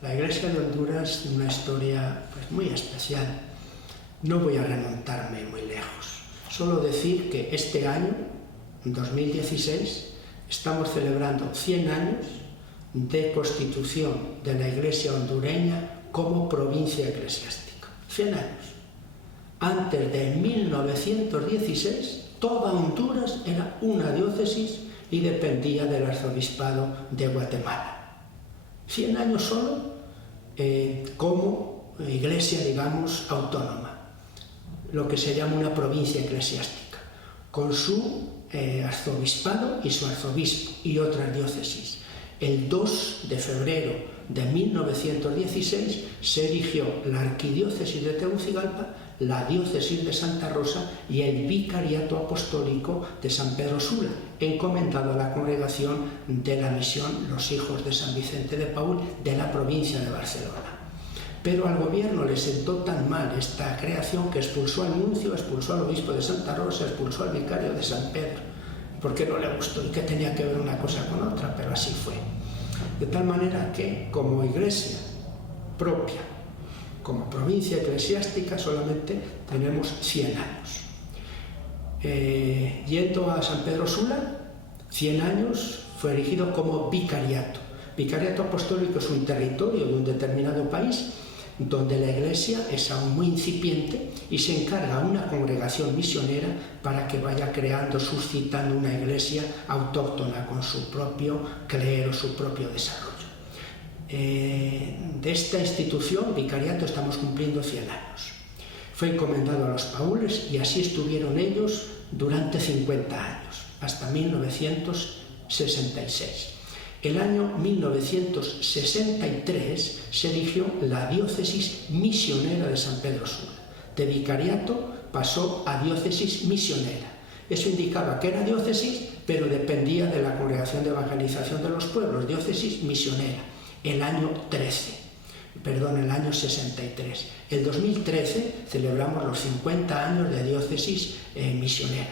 La Iglesia de Honduras tiene una historia pues, muy especial. No voy a remontarme muy lejos. Solo decir que este año, en 2016, estamos celebrando 100 años de constitución de la Iglesia hondureña como provincia eclesiástica. 100 años. Antes de 1916, toda Honduras era una diócesis y dependía del arzobispado de Guatemala. 100 años solo como iglesia, digamos, autónoma, lo que se llama una provincia eclesiástica, con su arzobispado y su arzobispo y otras diócesis. El 2 de febrero de 1916 se erigió la arquidiócesis de Tegucigalpa, la diócesis de Santa Rosa y el vicariato apostólico de San Pedro Sula, encomendado a la congregación de la misión Los Hijos de San Vicente de Paúl de la provincia de Barcelona. Pero al gobierno le sentó tan mal esta creación que expulsó al nuncio, expulsó al obispo de Santa Rosa, expulsó al vicario de San Pedro, porque no le gustó y que tenía que ver una cosa con otra, pero así fue. De tal manera que, como iglesia propia, como provincia eclesiástica, solamente tenemos 100 años. Yendo a San Pedro Sula, 100 años, fue erigido como vicariato. Vicariato apostólico es un territorio de un determinado país donde la iglesia es aún muy incipiente y se encarga a una congregación misionera para que vaya creando, suscitando una iglesia autóctona con su propio clero, su propio desarrollo. De esta institución, vicariato, estamos cumpliendo 100 años. Fue encomendado a los paules y así estuvieron ellos durante 50 años, hasta 1966. El año 1963 se erigió la diócesis misionera de San Pedro Sula. De vicariato pasó a diócesis misionera. Eso indicaba que era diócesis, pero dependía de la Congregación de Evangelización de los Pueblos, diócesis misionera, el año 63. El 2013 celebramos los 50 años de diócesis misionera.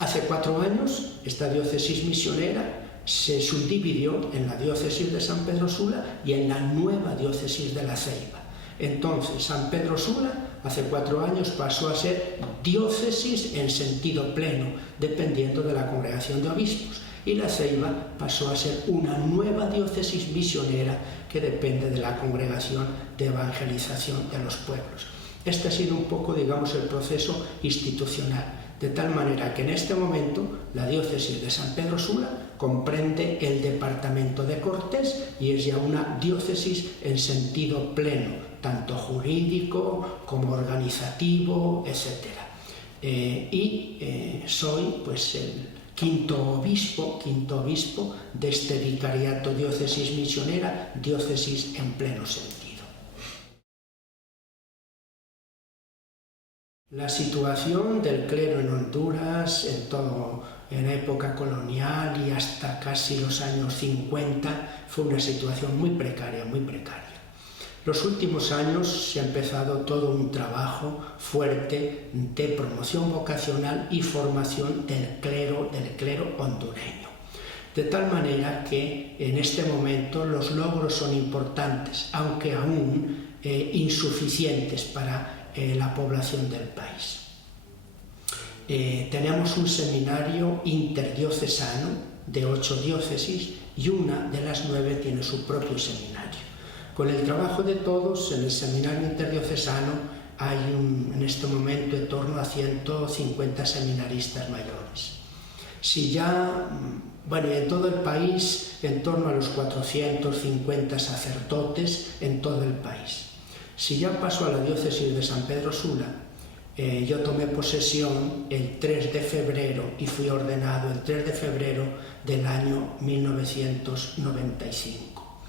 Hace 4 años, esta diócesis misionera se subdividió en la diócesis de San Pedro Sula y en la nueva diócesis de La Ceiba. Entonces, San Pedro Sula, hace 4 años, pasó a ser diócesis en sentido pleno, dependiendo de la congregación de obispos, y La Ceiba pasó a ser una nueva diócesis misionera que depende de la congregación de evangelización de los pueblos. Este ha sido un poco, digamos, el proceso institucional, de tal manera que en este momento la diócesis de San Pedro Sula comprende el departamento de Cortés y es ya una diócesis en sentido pleno, tanto jurídico como organizativo, etc. Soy pues el quinto obispo de este vicariato diócesis misionera, diócesis en pleno sentido. La situación del clero en Honduras en época colonial y hasta casi los años 50 fue una situación muy precaria. Los últimos años se ha empezado todo un trabajo fuerte de promoción vocacional y formación del clero hondureño. De tal manera que en este momento los logros son importantes, aunque aún insuficientes para la población del país. Tenemos un seminario interdiocesano de 8 diócesis y una de las 9 tiene su propio seminario. Con el trabajo de todos, en el seminario interdiocesano hay en este momento en torno a 150 seminaristas mayores. En todo el país, en torno a los 450 sacerdotes en todo el país. Si ya paso a la diócesis de San Pedro Sula, yo tomé posesión el 3 de febrero y fui ordenado el 3 de febrero del año 1995.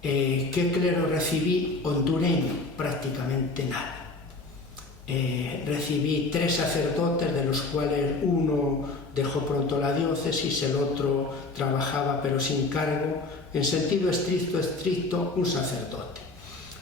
¿Qué clero recibí hondureño? Prácticamente nada. Recibí 3 sacerdotes, de los cuales uno dejó pronto la diócesis, el otro trabajaba pero sin cargo. En sentido estricto, un sacerdote.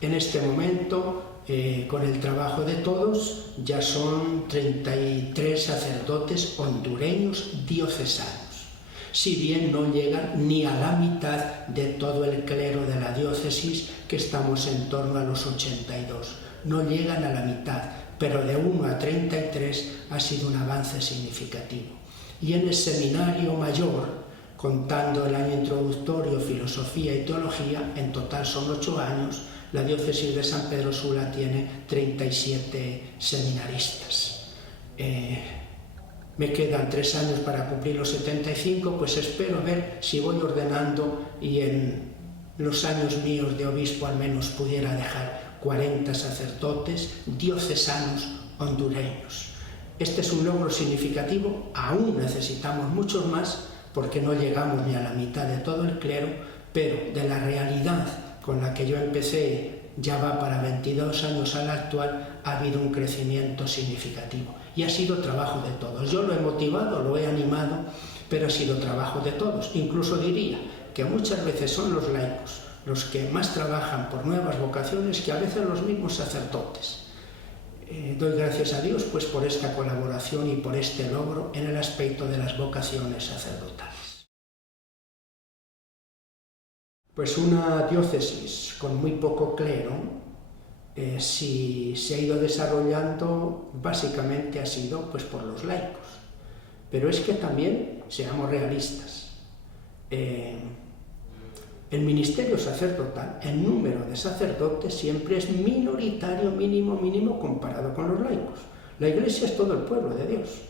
En este momento, con el trabajo de todos, ya son 33 sacerdotes hondureños diocesanos. si bien no llegan ni a la mitad de todo el clero de la diócesis, que estamos en torno a los 82. No llegan a la mitad, pero de 1 a 33 ha sido un avance significativo. Y en el seminario mayor, contando el año introductorio, filosofía y teología, en total son 8 años, la diócesis de San Pedro Sula tiene 37 seminaristas. Me quedan 3 años para cumplir los 75, pues espero ver si voy ordenando y en los años míos de obispo al menos pudiera dejar 40 sacerdotes diocesanos hondureños. Este es un logro significativo, aún necesitamos muchos más porque no llegamos ni a la mitad de todo el clero, pero de la realidad con la que yo empecé, ya va para 22 años a la actual, ha habido un crecimiento significativo. Y ha sido trabajo de todos. Yo lo he motivado, lo he animado, pero ha sido trabajo de todos. Incluso diría que muchas veces son los laicos los que más trabajan por nuevas vocaciones que a veces los mismos sacerdotes. Doy gracias a Dios pues por esta colaboración y por este logro en el aspecto de las vocaciones sacerdotales. Pues una diócesis con muy poco clero, si se ha ido desarrollando, básicamente ha sido pues por los laicos. Pero es que también, seamos realistas, el ministerio sacerdotal, el número de sacerdotes siempre es minoritario, mínimo comparado con los laicos. La Iglesia es todo el pueblo de Dios.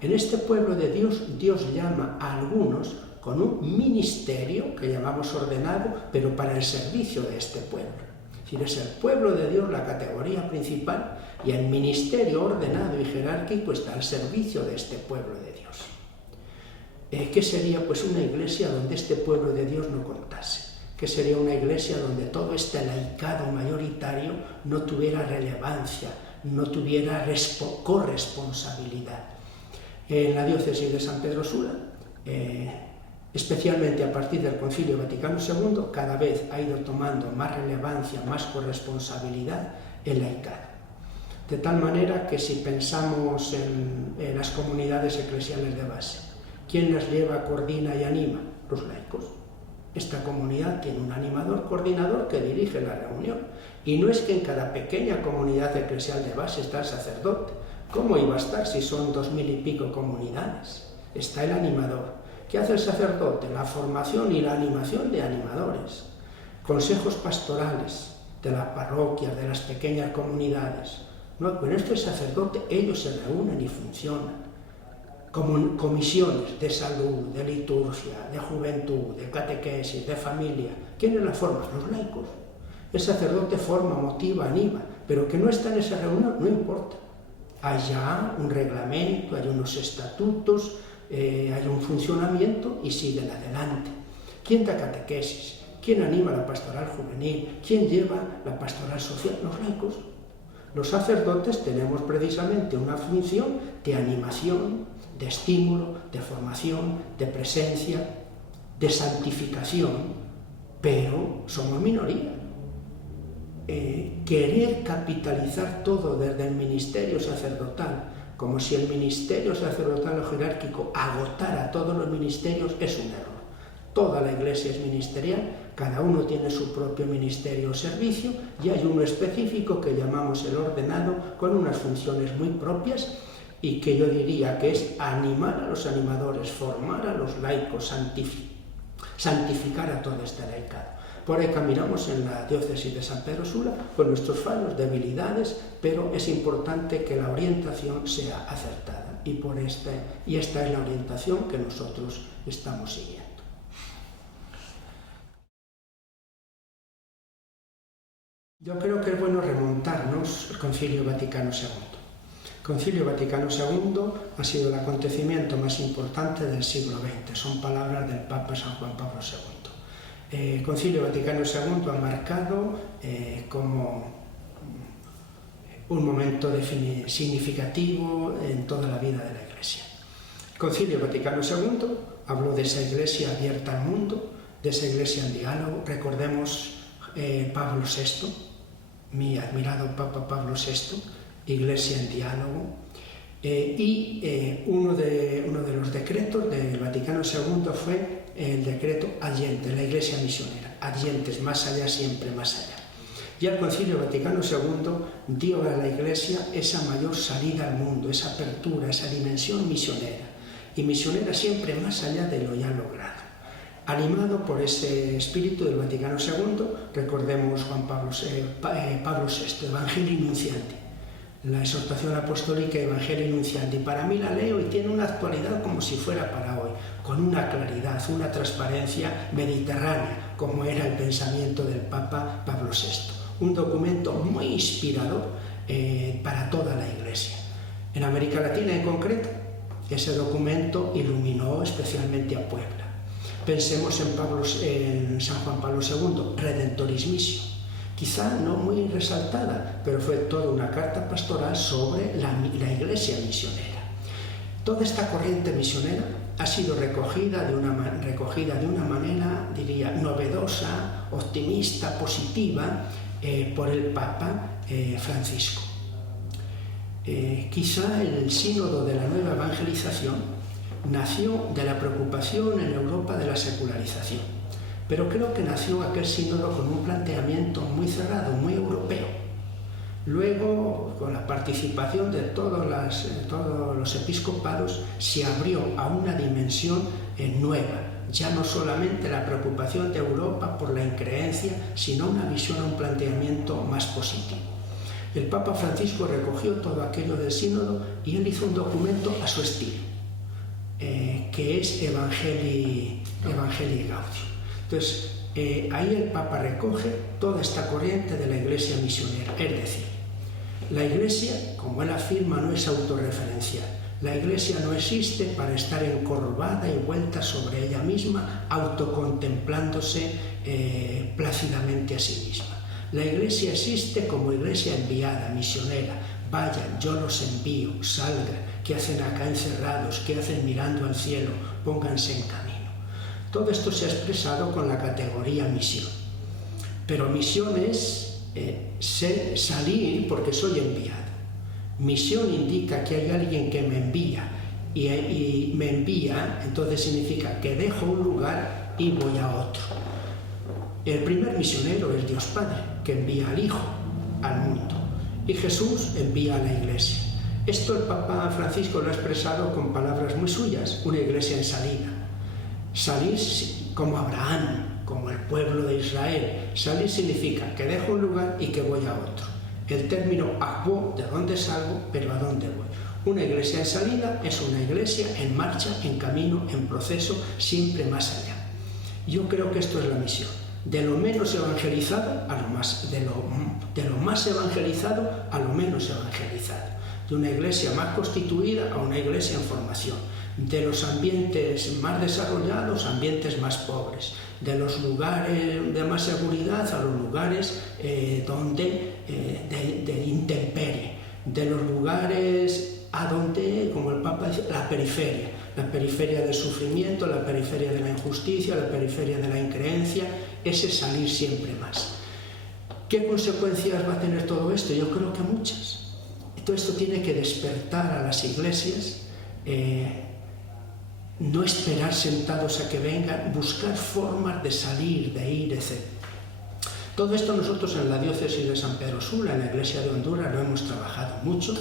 En este pueblo de Dios, Dios llama a algunos con un ministerio que llamamos ordenado, pero para el servicio de este pueblo. Es decir, es el pueblo de Dios la categoría principal y el ministerio ordenado y jerárquico está al servicio de este pueblo de Dios. ¿Qué sería pues una iglesia donde este pueblo de Dios no contase? ¿Qué sería una iglesia donde todo este laicado mayoritario no tuviera relevancia, no tuviera corresponsabilidad? En la diócesis de San Pedro Sula, especialmente a partir del Concilio Vaticano II, cada vez ha ido tomando más relevancia, más corresponsabilidad el laicado. De tal manera que si pensamos en las comunidades eclesiales de base, ¿quién las lleva, coordina y anima? Los laicos. Esta comunidad tiene un animador coordinador que dirige la reunión. Y no es que en cada pequeña comunidad eclesial de base está el sacerdote. ¿Cómo iba a estar si son 2000 y pico comunidades? Está el animador. ¿Qué hace el sacerdote? La formación y la animación de animadores. Consejos pastorales de las parroquias, de las pequeñas comunidades. No, con este sacerdote ellos se reúnen y funcionan. Comisiones de salud, de liturgia, de juventud, de catequesis, de familia. ¿Quiénes la forman? Los laicos. El sacerdote forma, motiva, anima, pero que no está en esa reunión, no importa. Hay ya un reglamento, hay unos estatutos, hay un funcionamiento y siguen adelante. ¿Quién da catequesis? ¿Quién anima la pastoral juvenil? ¿Quién lleva la pastoral social? Los laicos. Los sacerdotes tenemos precisamente una función de animación, de estímulo, de formación, de presencia, de santificación, pero somos minoría. Querer capitalizar todo desde el ministerio sacerdotal, como si el ministerio sacerdotal o jerárquico agotara todos los ministerios, es un error. Toda la Iglesia es ministerial, cada uno tiene su propio ministerio o servicio y hay uno específico que llamamos el ordenado con unas funciones muy propias y que yo diría que es animar a los animadores, formar a los laicos, santificar a todo este laicado. Por ahí caminamos en la diócesis de San Pedro Sula con nuestros fallos, debilidades, pero es importante que la orientación sea acertada y esta es la orientación que nosotros estamos siguiendo. Yo creo que es bueno remontarnos al Concilio Vaticano II. El Concilio Vaticano II ha sido el acontecimiento más importante del siglo XX, son palabras del Papa San Juan Pablo II. El Concilio Vaticano II ha marcado como un momento significativo en toda la vida de la Iglesia. El Concilio Vaticano II habló de esa Iglesia abierta al mundo, de esa Iglesia en diálogo. Recordemos Pablo VI, mi admirado Papa Pablo VI, Iglesia en diálogo. Uno de los decretos del Vaticano II fue el decreto Ad Gentes, la Iglesia misionera. Ad Gentes, más allá, siempre más allá. Y el Concilio Vaticano II dio a la Iglesia esa mayor salida al mundo, esa apertura, esa dimensión misionera. Y misionera siempre más allá de lo ya logrado. Animado por ese espíritu del Vaticano II, recordemos Pablo VI, Evangelii Nuntiandi, la exhortación apostólica Evangelii Nuntiandi. Para mí la leo y tiene una actualidad como si fuera para hoy, con una claridad, una transparencia mediterránea, como era el pensamiento del Papa Pablo VI. Un documento muy inspirador para toda la Iglesia. En América Latina en concreto, ese documento iluminó especialmente a Puebla. Pensemos en San Juan Pablo II, Redentoris Missio. Quizá no muy resaltada, pero fue toda una carta pastoral sobre la Iglesia misionera. Toda esta corriente misionera ha sido recogida de una manera, diría, novedosa, optimista, positiva, por el Papa Francisco. Quizá el sínodo de la nueva evangelización nació de la preocupación en Europa de la secularización, pero creo que nació aquel sínodo con un planteamiento muy cerrado, muy europeo. Luego, con la participación de todos los episcopados, se abrió a una dimensión nueva, ya no solamente la preocupación de Europa por la increencia, sino una visión, un planteamiento más positivo. El Papa Francisco recogió todo aquello del sínodo y él hizo un documento a su estilo, que es Evangelii Gaudium. Entonces, ahí el Papa recoge toda esta corriente de la Iglesia misionera, es decir, la Iglesia, como él afirma, no es autorreferencial. La Iglesia no existe para estar encorvada y vuelta sobre ella misma, autocontemplándose plácidamente a sí misma. La Iglesia existe como Iglesia enviada, misionera. Vayan, yo los envío, salgan. ¿Qué hacen acá encerrados? ¿Qué hacen mirando al cielo? Pónganse en camino. Todo esto se ha expresado con la categoría misión. Pero misión es salir porque soy enviado. Misión indica que hay alguien que me envía y me envía, entonces significa que dejo un lugar y voy a otro. El primer misionero es Dios Padre, que envía al Hijo al mundo, y Jesús envía a la Iglesia. Esto el Papa Francisco lo ha expresado con palabras muy suyas, una iglesia en salida. Salir como Abraham, como el pueblo de Israel. Salir significa que dejo un lugar y que voy a otro. El término akbo, de dónde salgo, pero a dónde voy. Una iglesia en salida es una iglesia en marcha, en camino, en proceso, siempre más allá. Yo creo que esto es la misión. De lo menos evangelizado a lo más, de lo más evangelizado a lo menos evangelizado. De una iglesia más constituida a una iglesia en formación. De los ambientes más desarrollados a ambientes más pobres. De los lugares de más seguridad a los lugares de intemperie. De los lugares a donde, como el Papa dice, la periferia del sufrimiento, la periferia de la injusticia, la periferia de la increencia, ese salir siempre más. ¿Qué consecuencias va a tener todo esto? Yo creo que muchas. Todo esto tiene que despertar a las iglesias, no esperar sentados a que vengan, buscar formas de salir, de ir, etc. Todo esto nosotros en la diócesis de San Pedro Sula, en la iglesia de Honduras, lo hemos trabajado mucho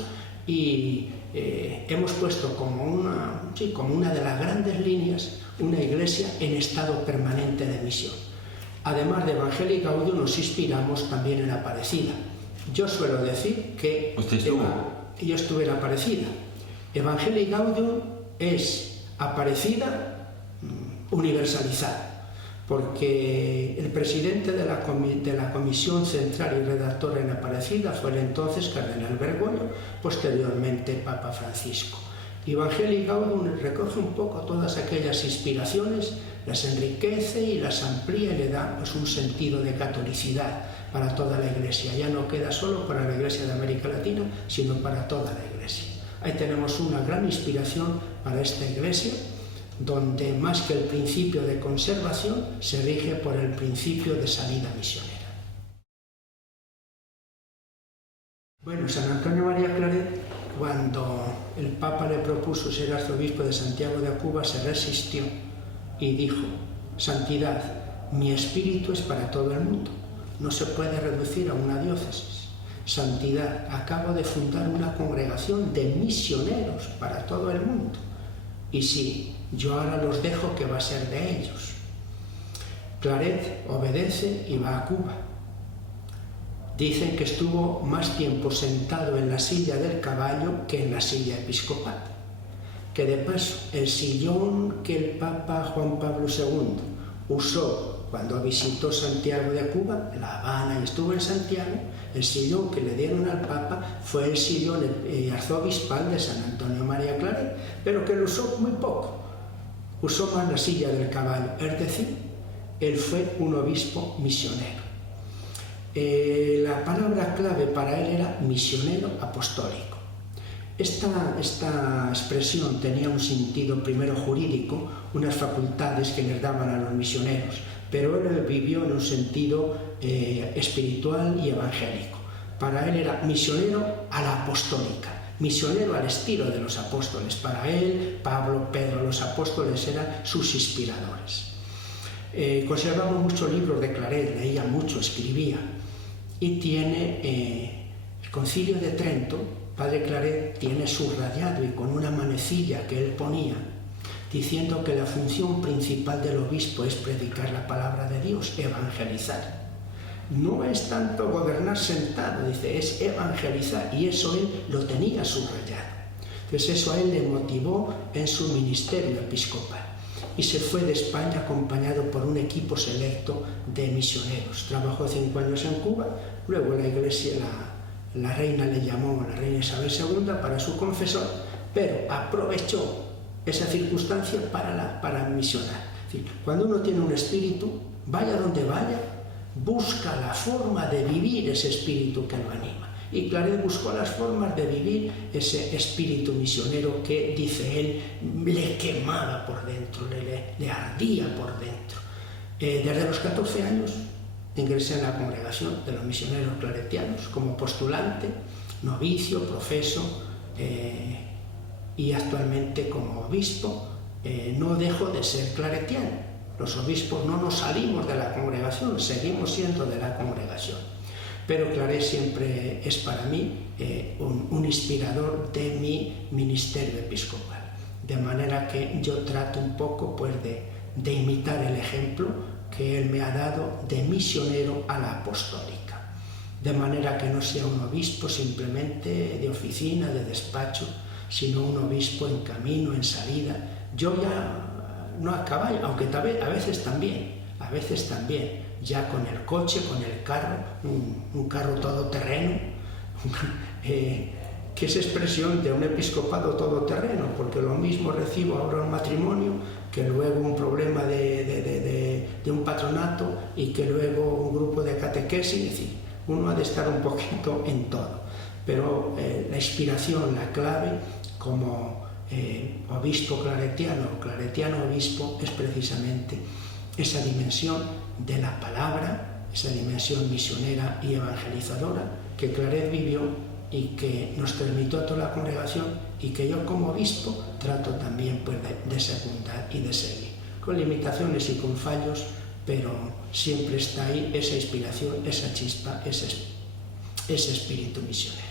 y hemos puesto como una de las grandes líneas una iglesia en estado permanente de misión. Además de Evangelii Gaudium, nos inspiramos también en Aparecida. Yo suelo decir que yo estuve en Aparecida. Evangelii Gaudium es Aparecida universalizada, porque el presidente de la Comisión Central y redactor en Aparecida fue el entonces Cardenal Bergoglio, posteriormente Papa Francisco. Evangelii Gaudium recoge un poco todas aquellas inspiraciones, las enriquece y las amplía y le da un sentido de catolicidad para toda la Iglesia. Ya no queda solo para la Iglesia de América Latina, sino para toda la Iglesia. Ahí tenemos una gran inspiración para esta Iglesia, donde más que el principio de conservación se rige por el principio de salida misionera. Bueno, San Antonio María Claret, cuando el Papa le propuso ser arzobispo de Santiago de Cuba, se resistió y dijo: santidad, mi espíritu es para todo el mundo, no se puede reducir a una diócesis. Santidad, acabo de fundar una congregación de misioneros para todo el mundo. Y sí, yo ahora los dejo, que va a ser de ellos. Claret obedece y va a Cuba. Dicen que estuvo más tiempo sentado en la silla del caballo que en la silla episcopal. Que de paso, el sillón que el Papa Juan Pablo II usó cuando visitó Santiago de Cuba, La Habana, y estuvo en Santiago, el sillón que le dieron al Papa fue el sillón arzobispal de San Antonio María Claret, pero que lo usó muy poco. Usó más la silla del caballo, es decir, él fue un obispo misionero. La palabra clave para él era misionero apostólico. Esta expresión tenía un sentido primero jurídico, unas facultades que les daban a los misioneros, pero él vivió en un sentido espiritual y evangélico. Para él era misionero a la apostólica, misionero al estilo de los apóstoles. Para él, Pablo, Pedro, los apóstoles eran sus inspiradores. Conservamos muchos libros de Claret, leía mucho, escribía, y tiene el Concilio de Trento. Padre Claret tiene subrayado y con una manecilla que él ponía, diciendo que la función principal del obispo es predicar la palabra de Dios, evangelizar. No es tanto gobernar sentado, dice, es evangelizar, y eso él lo tenía subrayado. Entonces eso a él le motivó en su ministerio episcopal. Y se fue de España acompañado por un equipo selecto de misioneros. Trabajó 5 años en Cuba, luego la iglesia, la reina le llamó, la reina Isabel II, para su confesor, pero aprovechó esa circunstancia para misionar. Es decir, cuando uno tiene un espíritu, vaya donde vaya, busca la forma de vivir ese espíritu que lo anima. Y Claret buscó las formas de vivir ese espíritu misionero que, dice él, le quemaba por dentro, le ardía por dentro. Desde los 14 años ingresé en la congregación de los misioneros claretianos como postulante, novicio, profeso, y actualmente como obispo. No dejo de ser claretiano. Los obispos no nos salimos de la congregación, seguimos siendo de la congregación. Pero Claret siempre es para mí un inspirador de mi ministerio episcopal. De manera que yo trato un poco pues, de imitar el ejemplo que él me ha dado de misionero a la apostólica. De manera que no sea un obispo simplemente de oficina, de despacho, sino un obispo en camino, en salida. Yo ya no a caballo, aunque a veces también, ya con el coche, con el carro, un carro todoterreno, que es expresión de un episcopado todoterreno, porque lo mismo recibo ahora un matrimonio, que luego un problema de un patronato y que luego un grupo de catequesis. Es decir, uno ha de estar un poquito en todo, pero la inspiración, la clave como obispo claretiano obispo, es precisamente esa dimensión de la palabra, esa dimensión misionera y evangelizadora que Claret vivió y que nos transmitió a toda la congregación, y que yo como obispo trato también pues, de secundar y de seguir, con limitaciones y con fallos, pero siempre está ahí esa inspiración, esa chispa, ese espíritu misionero.